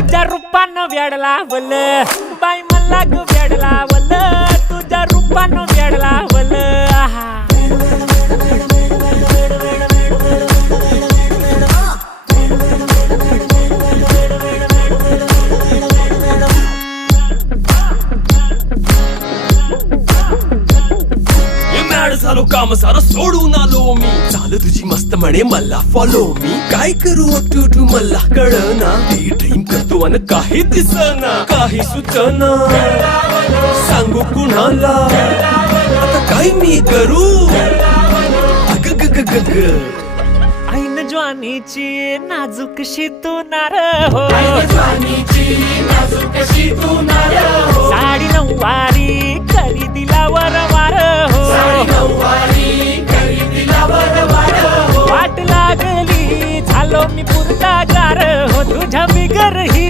तुझ्या रूपानं वेड लावल बाई मला ग वेड लावल तुझ्या रूपानं वेड लावल झालो काम सारं सोडून आलो मी चाल तुझी मस्त म्हणे मला फॉलो मी काय करू टू मला कळना ड्रीम करतो आणि काही दिसना काही सुचना सांगू कुणाला आता काय मी करू अग ग ग ग ग ऐन ज्वानीची नाजूकशी तू नार हो साडी नऊवारी करी दिला वरवार हो वाट लागली झालो मी पुरता गार हो तुझ्या बिगर ही